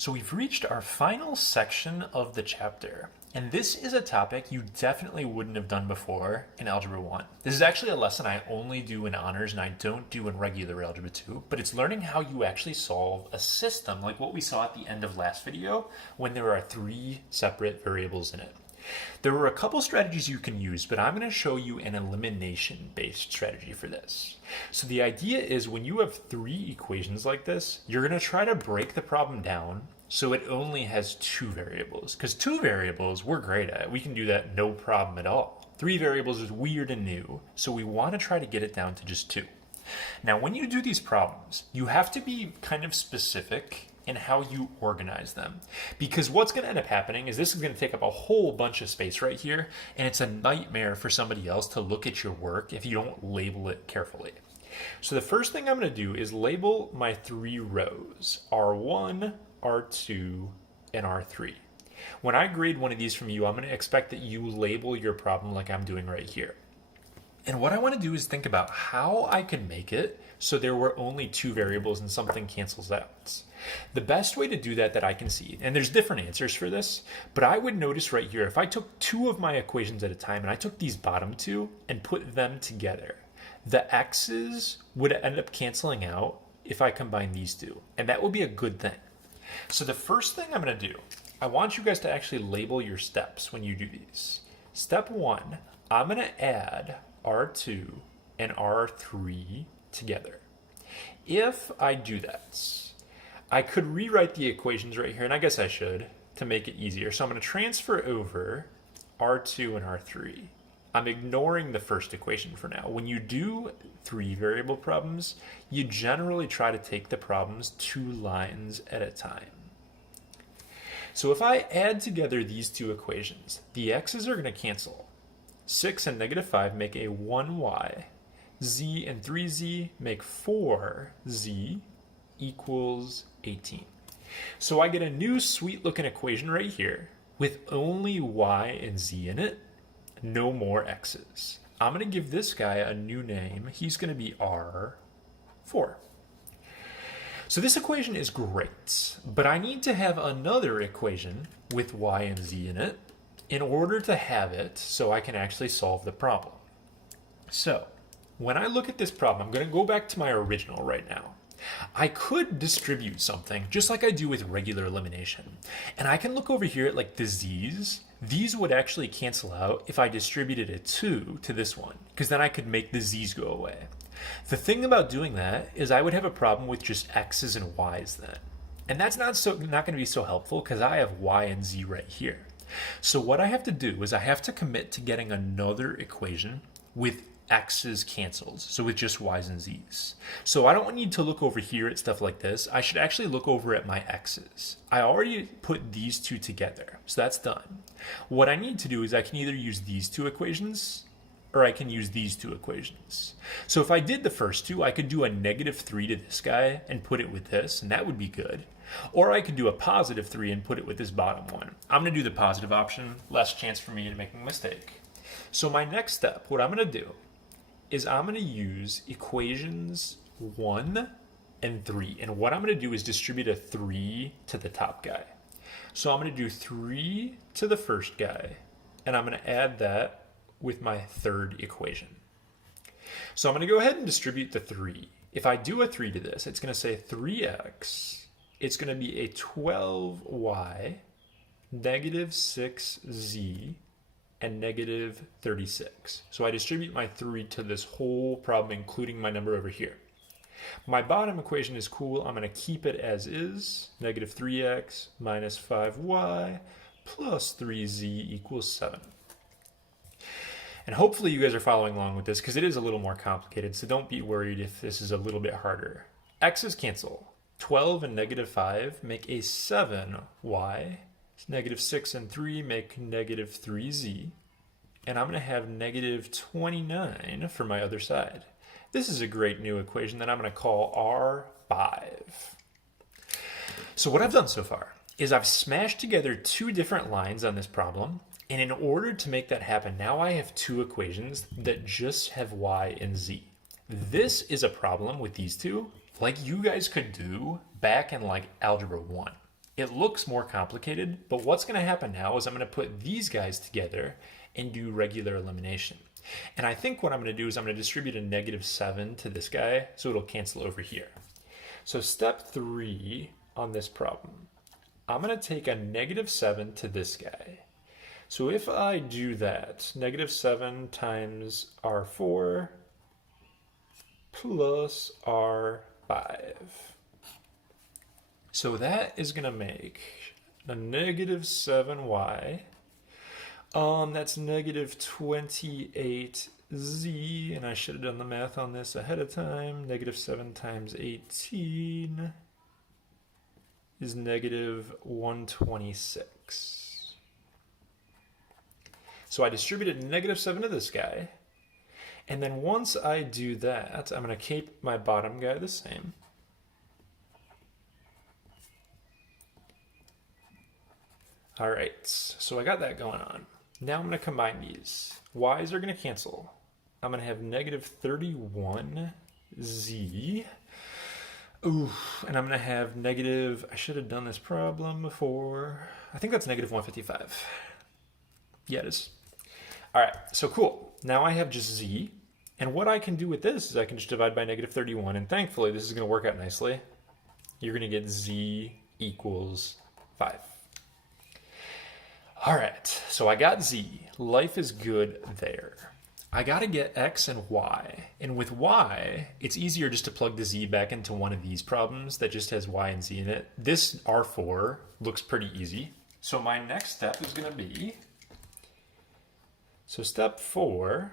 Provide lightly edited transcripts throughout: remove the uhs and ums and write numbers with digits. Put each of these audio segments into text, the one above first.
So we've reached our final section of the chapter, and this is a topic you definitely wouldn't have done before in Algebra 1. This is actually a lesson I only do in honors and I don't do in regular Algebra 2, but it's learning how you actually solve a system like what we saw at the end of last video when there are 3 separate variables in it. There were a couple strategies you can use, but I'm going to show you an elimination-based strategy for this. So the idea is when you have 3 equations like this, you're going to try to break the problem down so it only has 2 variables. Because 2 variables, we're great at. We can do that no problem at all. 3 variables is weird and new, so we want to try to get it down to just 2. Now, when you do these problems, you have to be kind of specific in how you organize them. Because what's going to end up happening is this is going to take up a whole bunch of space right here, and it's a nightmare for somebody else to look at your work if you don't label it carefully. So the first thing I'm going to do is label my 3 rows, R1, R2, and R3. When I grade one of these from you, I'm going to expect that you label your problem like I'm doing right here. And what I want to do is think about how I can make it so there were only 2 variables and something cancels out. The best way to do that I can see, and there's different answers for this, but I would notice right here, if I took 2 of my equations at a time and I took these bottom 2 and put them together, the x's would end up canceling out if I combine these 2, and that would be a good thing. So the first thing I'm going to do, I want you guys to actually label your steps when you do these. Step 1, I'm going to add R2 and R3 together. If I do that, I could rewrite the equations right here, and I guess I should, to make it easier. So I'm going to transfer over R2 and R3. I'm ignoring the first equation for now. When you do 3 variable problems, you generally try to take the problems 2 lines at a time. So if I add together these 2 equations, the x's are going to cancel. 6 and negative 5 make a 1y. Z and 3z make 4z equals 18. So I get a new sweet looking equation right here with only y and z in it, no more x's. I'm going to give this guy a new name. He's going to be R4. So this equation is great, but I need to have another equation with y and z in it in order to have it so I can actually solve the problem. So when I look at this problem, I'm going to go back to my original right now. I could distribute something just like I do with regular elimination. And I can look over here at like the z's. These would actually cancel out if I distributed a 2 to this one, because then I could make the z's go away. The thing about doing that is I would have a problem with just x's and y's then. And that's not going to be so helpful because I have y and z right here. So what I have to do is I have to commit to getting another equation with x's canceled, so with just y's and z's. So I don't need to look over here at stuff like this. I should actually look over at my x's. I already put these 2 together, so that's done. What I need to do is I can either use these 2 equations or I can use these 2 equations. So if I did the first 2, I could do a negative 3 to this guy and put it with this, and that would be good. Or I could do a positive 3 and put it with this bottom one. I'm going to do the positive option, less chance for me to make a mistake. So my next step, what I'm going to do is I'm going to use equations 1 and 3. And what I'm going to do is distribute a 3 to the top guy. So I'm going to do 3 to the first guy, and I'm going to add that with my third equation. So I'm going to go ahead and distribute the 3. If I do a 3 to this, it's going to say 3x. It's going to be a 12y, negative 6z, and negative 36. So I distribute my 3 to this whole problem, including my number over here. My bottom equation is cool. I'm going to keep it as is. Negative 3x minus 5y plus 3z equals 7. And hopefully you guys are following along with this because it is a little more complicated, so don't be worried if this is a little bit harder. X's cancel. 12 and negative 5 make a 7y. Negative 6 and 3 make negative 3z. And I'm going to have negative 29 for my other side. This is a great new equation that I'm going to call R5. So what I've done so far is I've smashed together 2 different lines on this problem. And in order to make that happen, now I have 2 equations that just have y and z. This is a problem with these 2 like you guys could do back in like Algebra 1. It looks more complicated, but what's going to happen now is I'm going to put these guys together and do regular elimination. And I think what I'm going to do is I'm going to distribute a -7 to this guy, so it'll cancel over here. So step 3 on this problem, I'm going to take a -7 to this guy. So if I do that, -7 times R4 plus R5. So that is going to make a -7y. That's -28z, and I should have done the math on this ahead of time. -7 times 18 is -126. So I distributed -7 to this guy, and then once I do that, I'm going to keep my bottom guy the same. All right, so I got that going on. Now I'm going to combine these. Y's are going to cancel. I'm going to have -31z. Ooh, and I'm going to have I should have done this problem before. I think that's -155. Yeah, it is. All right, so cool. Now I have just z. And what I can do with this is I can just divide by -31. And thankfully, this is going to work out nicely. You're going to get z equals 5. All right, so I got z. Life is good there. I got to get x and y. And with y, it's easier just to plug the z back into one of these problems that just has y and z in it. This R4 looks pretty easy. So my next step is going to be, so step 4,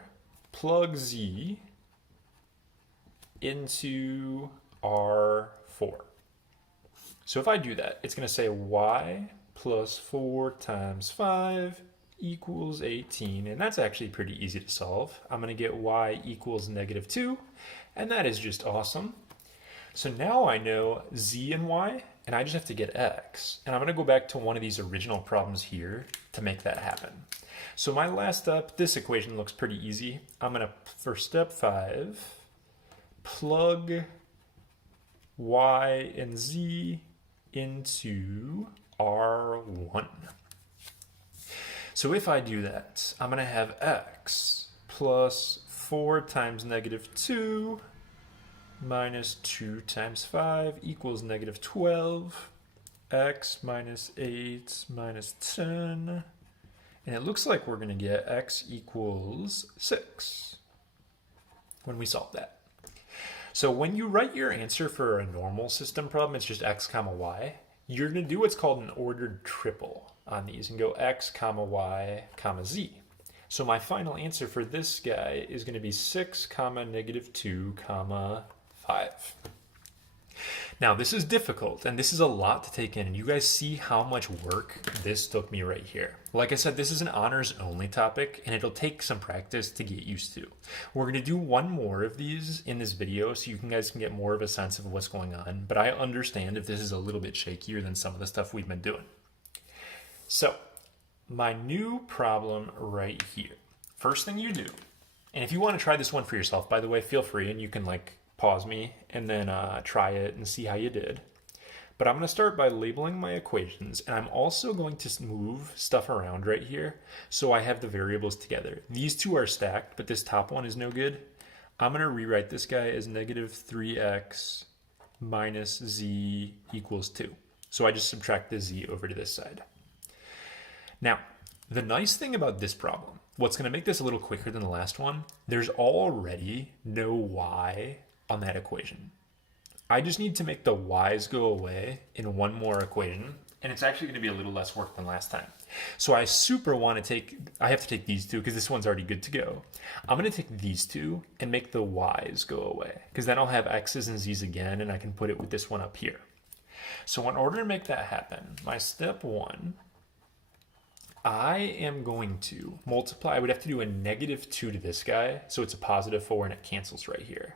plug z into R4. So if I do that, it's going to say y plus 4 times 5 equals 18, and that's actually pretty easy to solve. I'm going to get y equals -2, and that is just awesome. So now I know z and y, and I just have to get x. And I'm going to go back to one of these original problems here to make that happen. So my last step, this equation looks pretty easy. I'm going to, for step 5, plug y and z into R1. So if I do that, I'm going to have x plus 4 times -2 minus 2 times 5 equals -12. X minus 8 minus 10. And it looks like we're going to get x equals 6 when we solve that. So when you write your answer for a normal system problem, it's just x comma y. You're going to do what's called an ordered triple on these and go x comma y comma z. So my final answer for this guy is going to be 6 comma -2 comma 5. Now this is difficult and this is a lot to take in, and you guys see how much work this took me right here. Like I said, this is an honors only topic and it'll take some practice to get used to. We're going to do one more of these in this video so you guys can get more of a sense of what's going on, but I understand if this is a little bit shakier than some of the stuff we've been doing. So my new problem right here. First thing you do, and if you want to try this one for yourself, by the way, feel free, and you can pause me and then try it and see how you did. But I'm going to start by labeling my equations, and I'm also going to move stuff around right here so I have the variables together. These two are stacked, but this top one is no good. I'm going to rewrite this guy as -3x minus z equals 2. So I just subtract the z over to this side. Now, the nice thing about this problem, what's going to make this a little quicker than the last one, there's already no y on that equation. I just need to make the y's go away in one more equation, and it's actually going to be a little less work than last time. So I have to take these two because this one's already good to go. I'm going to take these two and make the y's go away, because then I'll have x's and z's again, and I can put it with this one up here. So in order to make that happen, my step 1, I am going to multiply. I would have to do a -2 to this guy, so it's a +4 and it cancels right here.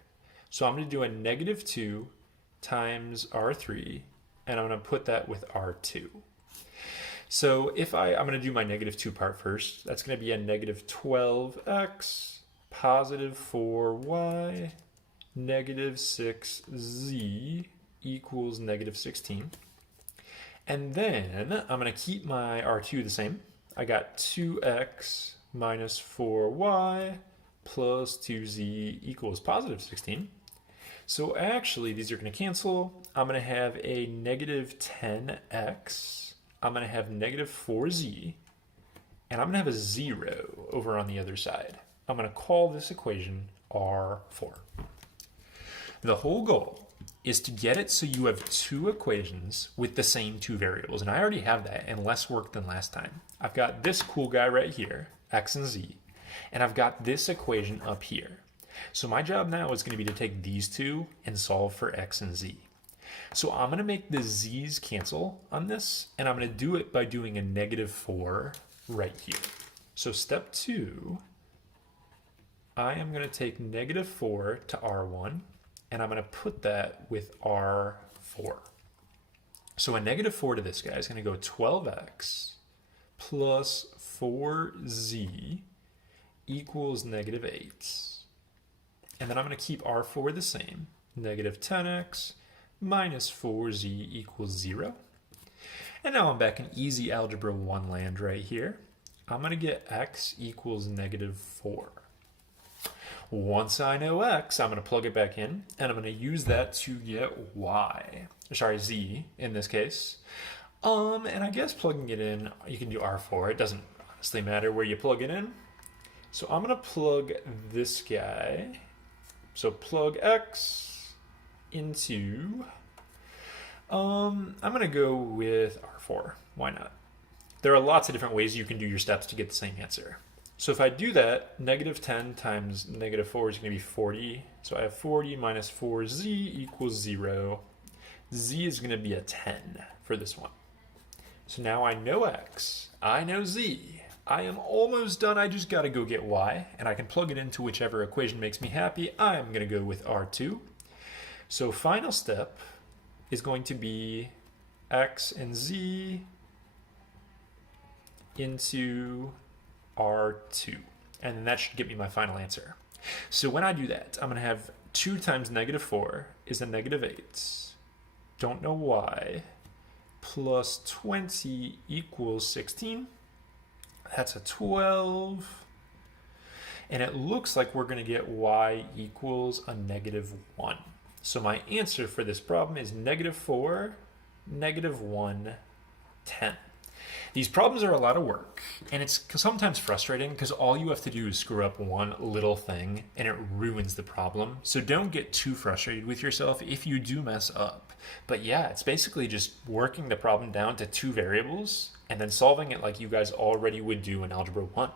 So I'm going to do a -2 times R3, and I'm going to put that with R2. So if I'm going to do my -2 part first. That's going to be a -12x, +4y, -6z equals -16. And then I'm going to keep my R2 the same. I got 2x minus 4y plus 2z equals positive 16. So actually, these are going to cancel. I'm going to have a negative 10x. I'm going to have negative 4z. And I'm going to have a 0 over on the other side. I'm going to call this equation R4. The whole goal is to get it so you have two equations with the same two variables. And I already have that in less work than last time. I've got this cool guy right here, x and z, and I've got this equation up here. So my job now is going to be to take these two and solve for x and z. So I'm going to make the z's cancel on this, and I'm going to do it by doing a negative 4 right here. So step 2, I am going to take negative 4 to R1, and I'm going to put that with R4. So a negative 4 to this guy is going to go 12x plus 4z equals negative 8. And then I'm going to keep R4 the same. Negative 10x minus 4z equals 0. And now I'm back in easy algebra 1 land right here. I'm going to get x equals negative 4. Once I know x, I'm going to plug it back in, and I'm going to use that to get y. Sorry, z in this case. And I guess plugging it in, you can do R4. It doesn't honestly matter where you plug it in. So I'm going to plug this guy. So plug x into, I'm going to go with R4. Why not? There are lots of different ways you can do your steps to get the same answer. So if I do that, negative 10 times negative 4 is going to be 40. So I have 40 minus 4z equals 0. Z is going to be a 10 for this one. So now I know x, I know z. I am almost done. I just got to go get y, and I can plug it into whichever equation makes me happy. I'm going to go with R2. So final step is going to be x and z into R2. And then that should get me my final answer. So when I do that, I'm going to have 2 times negative 4 is a negative 8. Don't know why. Plus 20 equals 16. That's a 12. And it looks like we're going to get y equals a negative 1. So my answer for this problem is negative 4, negative 1, 10. These problems are a lot of work, and it's sometimes frustrating because all you have to do is screw up one little thing and it ruins the problem. So don't get too frustrated with yourself if you do mess up. But yeah, it's basically just working the problem down to two variables and then solving it like you guys already would do in Algebra 1.